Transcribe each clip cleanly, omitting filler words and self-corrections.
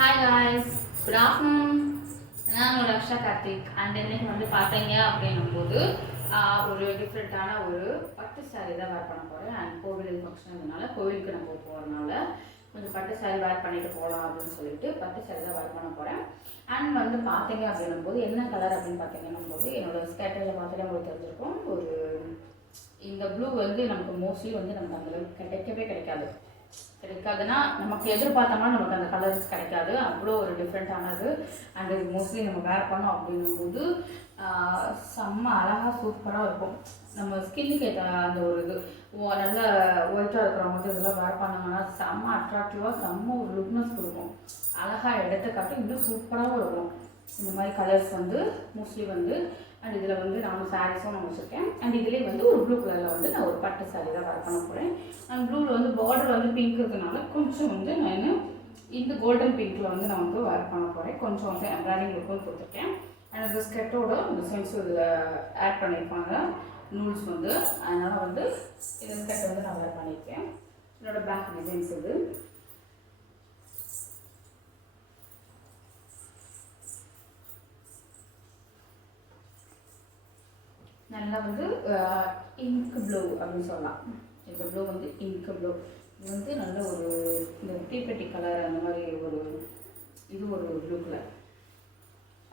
Hi guys, good afternoon. நான் உங்களோட Aqsa Karthik. And இன்னைக்கு வந்து பார்த்தீங்க அப்படின்னும்போது ஒரு டிஃப்ரெண்ட்டான ஒரு பட்டு சாரீ தான் வேர் பண்ண போகிறேன். அண்ட் கோவில் ஃபங்க்ஷன் கோவிலுக்கு நான் போகிறதுனால கொஞ்சம் பட்டு சாரீ வேர் பண்ணிட்டு போகலாம் அப்படின்னு சொல்லிட்டு பட்டு சாரீ தான் வேர் பண்ண போகிறேன். அண்ட் வந்து பார்த்தீங்க அப்படின்னும்போது என்ன கலர் அப்படின்னு பார்த்தீங்கன்னா போது என்னோட ஸ்கேட்டரில் பார்த்துட்டு உங்களுக்கு தெரிஞ்சிருக்கும். ஒரு இந்த ப்ளூ வந்து நமக்கு மோஸ்ட்லி வந்து நமக்கு அந்த அளவுக்கு கிடைக்காதுன்னா நமக்கு எதிர்பார்த்தோம்னா நமக்கு அந்த கலர்ஸ் கிடைக்காது. அவ்வளோ ஒரு டிஃப்ரெண்ட்டானது. அண்ட் இது மோஸ்ட்லி நம்ம வேர் பண்ணோம் அப்படின்னும்போது செம்ம அழகாக சூப்பராக இருக்கும். நம்ம ஸ்கின்னுக்கு ஏற்ற அந்த ஒரு இது நல்ல ஒயிட்டாக இருக்கிறவங்க வந்து இதெல்லாம் வேர் பண்ணாங்கன்னா செம்ம அட்ராக்டிவாக செம்ம ஒரு லுக்னஸ் கொடுக்கும். அழகாக எடுத்துக்காட்டி இன்னும் சூப்பராகவும் இருக்கும். இந்த மாதிரி கலர்ஸ் வந்து மோஸ்ட்லி வந்து அண்ட் இதில் வந்து நான் சாரீஸும் நான் வச்சுருக்கேன். அண்ட் இதுலேயே வந்து ஒரு ப்ளூ கலரில் வந்து நான் ஒரு பட்டு சாரீ தான் வேர் பண்ண போகிறேன். அண்ட் ப்ளூவில் வந்து பார்டர் வந்து பிங்க் இருக்கிறதுனால கொஞ்சம் வந்து நான் இந்த கோல்டன் பிங்க்கில் வந்து நான் வந்து வேர் பண்ண போகிறேன். கொஞ்சம் வந்து எம்ப்ராய்டிங் லுக்கும் கொடுத்துருக்கேன். அண்ட் அந்த ஸ்கெட்டோட இந்த சென்ஸ் இதில் ஆட் பண்ணியிருப்பாங்க நூல்ஸ் வந்து. அதனால் வந்து இந்த ஸ்கெட் வந்து நான் வேர் பண்ணியிருக்கேன். என்னோடய பேக் டிசைன்ஸ் இது. நல்லா வந்து இங்க் ப்ளூ அப்படின்னு சொல்லலாம். இந்த ப்ளூ வந்து இங்க் ப்ளூ. இது வந்து நல்ல ஒரு இந்த தீப்பெட்டி கலர் அந்த மாதிரி ஒரு இது ஒரு ப்ளூ கலர்.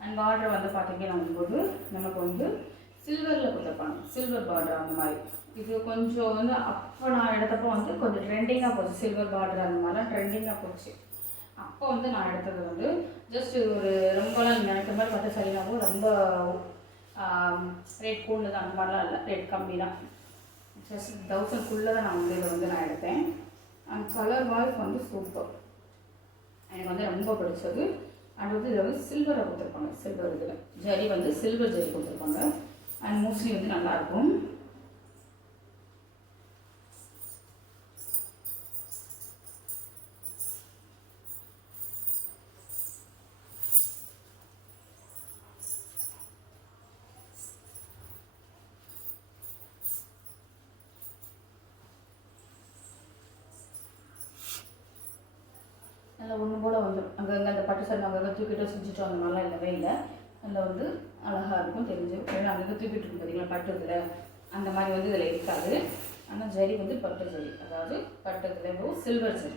அண்ட் பார்டர் வந்து பார்த்தீங்கன்னா போது நமக்கு வந்து சில்வரில் கொடுத்துருப்பாங்க. சில்வர் பார்டர் அந்த மாதிரி. இது கொஞ்சம் வந்து அப்போ நான் எடுத்தப்போ வந்து கொஞ்சம் ட்ரெண்டிங்காக போச்சு. சில்வர் பார்டர் அந்த மாதிரிலாம் ட்ரெண்டிங்காக போச்சு. அப்போ வந்து நான் எடுத்தது வந்து ஜஸ்ட் ஒரு ரொம்பலாம் நினைக்கிற மாதிரி பார்த்தா சரினாகவும் ரொம்ப ரேட் கூடுது அந்த மாதிரிலாம் இல்லை. ரேட் கம்மி தான். ஜஸ்ட் 1000 தான் நான் வந்து இதை வந்து நான் எடுத்தேன். அண்ட் கலர் வாய்ஸ் வந்து சூப்பர். எனக்கு வந்து ரொம்ப பிடிச்சது. அண்ட் வந்து இதில் வந்து சில்வரை கொடுத்துருப்பாங்க. சில்வர் இதில் ஜரி வந்து சில்வர் ஜரி கொடுத்துருப்பாங்க. அண்ட் மோஸ்ட்லி வந்து நல்லாயிருக்கும். நல்லா ஒன்று போல் வந்துடும். அங்கங்கே அந்த பட்டு சாரி அங்கங்கே தூக்கிட்டு செஞ்சுட்டோம் அந்த மாதிரிலாம் இல்லவே இல்லை. அதில் வந்து அழகாக இருக்கும். தெரிஞ்சு ஏன்னா அங்கங்கே தூக்கிட்டு இருக்கும் பார்த்தீங்களா பட்டு இதில் அந்த மாதிரி வந்து இதில் இருக்காது. ஆனால் ஜரி வந்து பட்டு ஜரி, அதாவது பட்டு இதில் சில்வர் ஜரி.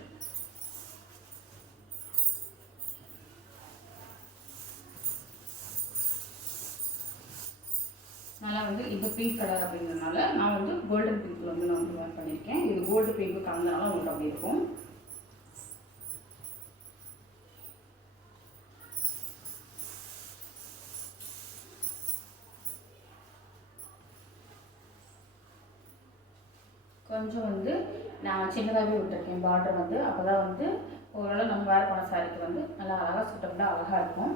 நல்லா வந்து இது பிங்க் கலர் அப்படிங்கிறதுனால நான் வந்து கோல்டன் பிங்க்கில் வந்து நான் வந்து வேர் பண்ணியிருக்கேன். இது கோல்டு பிங்க்கு கலந்தனால உங்களுக்கு அப்படி இருக்கும். கொஞ்சம் வந்து நான் சின்னதாகவே விட்டுருக்கேன் பார்டர் வந்து. அப்போ தான் வந்து ஓரளவு நம்ம வேர் பண்ண சாரிக்கு வந்து நல்லா அழகாக சூட்டபுளாக அழகாக இருக்கும்.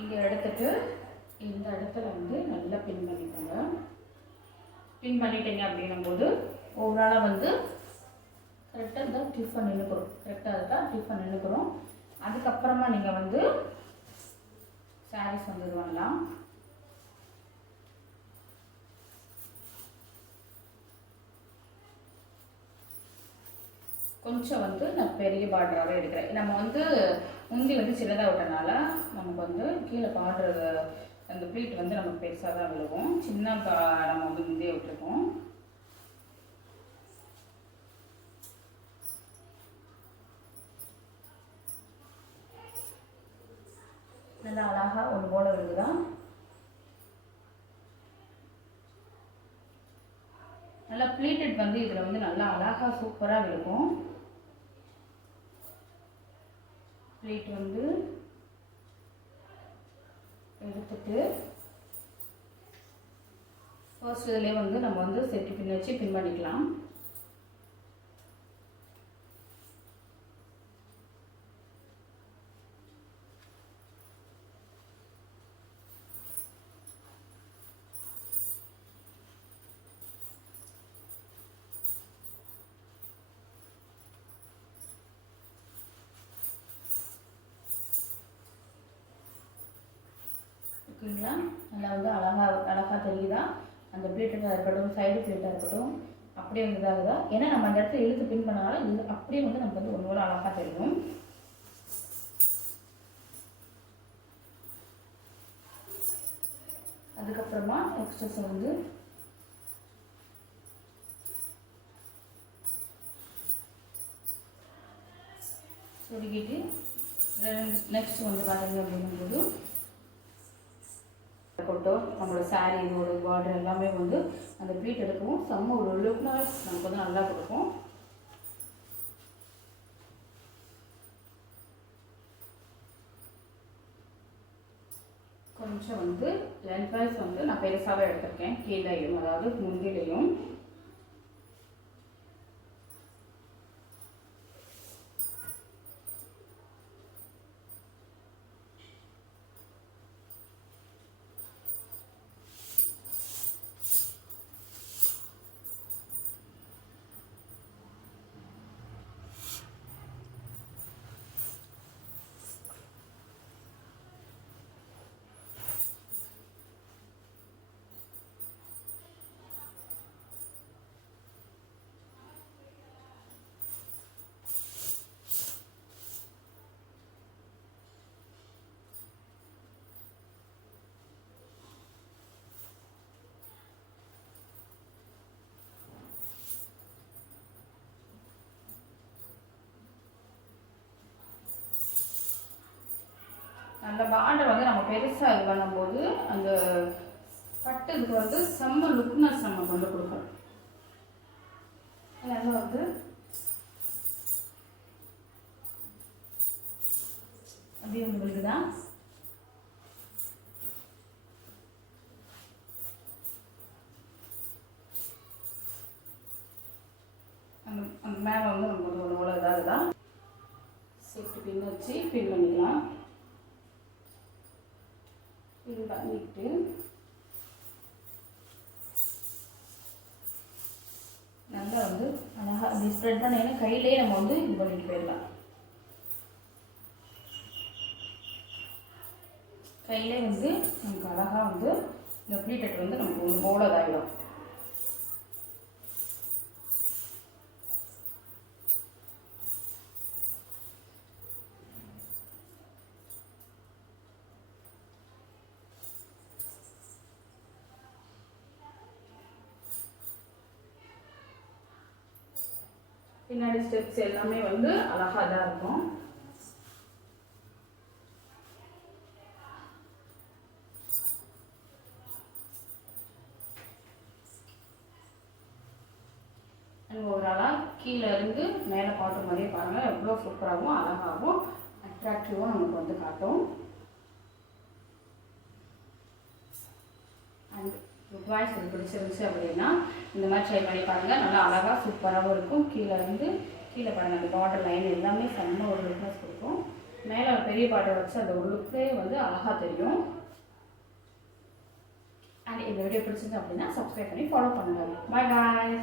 இங்கே எடுத்துட்டு இந்த இடத்துல வந்து நல்லா பின் பண்ணிக்கோங்க. பின் பண்ணிட்டீங்க அப்படின்னும்போது ஓவராலாக வந்து கரெக்டாக தான் டிஃபன் நின்றுக்கிறோம். கரெக்டாக தான் டிஃபன் நின்றுக்கிறோம். அதுக்கப்புறமா நீங்கள் வந்து சாரீஸ் வந்து இது பண்ணலாம். கொஞ்சம் வந்து நான் பெரிய பார்டராகவே எடுக்கிறேன். நம்ம வந்து முந்தி வந்து சின்னதாக விட்டனால நமக்கு வந்து கீழே பார்டர் அந்த ப்ளீட் வந்து நமக்கு பெருசாக தான் விழுகும். சின்ன நம்ம வந்து முந்தைய விட்டுருக்கோம். நல்லா அழகாக ஒன்று போல இருக்குதான். நல்லா ப்ளீட்டட் வந்து இதில் வந்து நல்லா அழகாக சூப்பராக இருக்கும். ப்ளீட் வந்து எடுத்துட்டு ஃபர்ஸ்ட் இதிலே வந்து நம்ம வந்து செட்டி பின் வச்சு பின் பண்ணிக்கலாம். ஓகேங்களா, நல்லா வந்து அழகாக தெரியுதா? அந்த ப்ளீட்டடாக இருக்கட்டும், சைடு ப்ளீட்டாக இருக்கட்டும், அப்படியே வந்து இதாகுதா? ஏன்னா நம்ம அந்த இடத்துல இழுத்து பின் பண்ணனால இது அப்படியே வந்து நமக்கு வந்து ஒன்று அழகாக தெரியும். அதுக்கப்புறமா எக்ஸ்ட்ரஸ் வந்து சொருகிட்டு நெக்ஸ்ட் வந்து பார்த்தீங்க அப்படிங்கும்போது இருக்கட்டும், நம்மளோட சாரீ இதோட பார்டர் எல்லாமே வந்து அந்த ப்ளீட் எடுக்கவும் செம்ம ஒரு லுக்னஸ் நமக்கு வந்து நல்லா கொடுக்கும். கொஞ்சம் வந்து லென்த் வைஸ் வந்து நான் பெருசாகவே எடுத்திருக்கேன், கீழையும் அதாவது முந்திலையும். அந்த பார்டர் வந்து நம்ம பெருசாக இது பண்ணும்போது அந்த கட்டுக்கு வந்து செம்ம லுக்னஸ் நம்ம கொண்டு கொடுக்கணும். அதனால் வந்து அப்படியே உங்களுக்கு தான் அந்த மேலே வந்து நம்ம ஒரு உள்ள இதாக தான் சேஃப்டி பின் வச்சு பின் பண்ணிக்கலாம். பின் பண்ணிட்டு நல்லா வந்து அழகாக அப்படி ஸ்ப்ரெட் பண்ணீங்கன்னா கையிலேயே நம்ம வந்து இது பண்ணிட்டு போயிடலாம். கையிலே வந்து நமக்கு அழகாக வந்து இந்த ப்ளீட்டட் வந்து நமக்கு ஒரு போலதாகிடும். பின்னாடி ஸ்டெப்ஸ் எல்லாமே வந்து அழகாக தான் இருக்கும். ஓவராலாக கீழே இருந்து மேலே பாட்டு மாதிரியே பாருங்கள், எவ்வளோ சூப்பராகவும் அழகாகவும் அட்ராக்டிவாக நமக்கு வந்து காட்டும். அண்ட் வாய்ஸ் இது பிடிச்சிருந்துச்சு அப்படின்னா இந்த மாதிரி ட்ரை பண்ணி பாருங்கள், நல்லா அழகாக சூப்பராகவும் இருக்கும். கீழே பாருங்கள் அந்த பார்டர் லைன் எல்லாமே செம்ம ஒரு லுக்னஸ் கொடுக்கும். மேலே ஒரு பெரிய பார்டர் வச்சு அந்த ஒரு லுக்கே வந்து அழகாக தெரியும். அண்ட் இந்த வீடியோ பிடிச்சிருந்து அப்படின்னா சப்ஸ்கிரைப் பண்ணி ஃபாலோ பண்ணுங்கள். பாய் பாய்.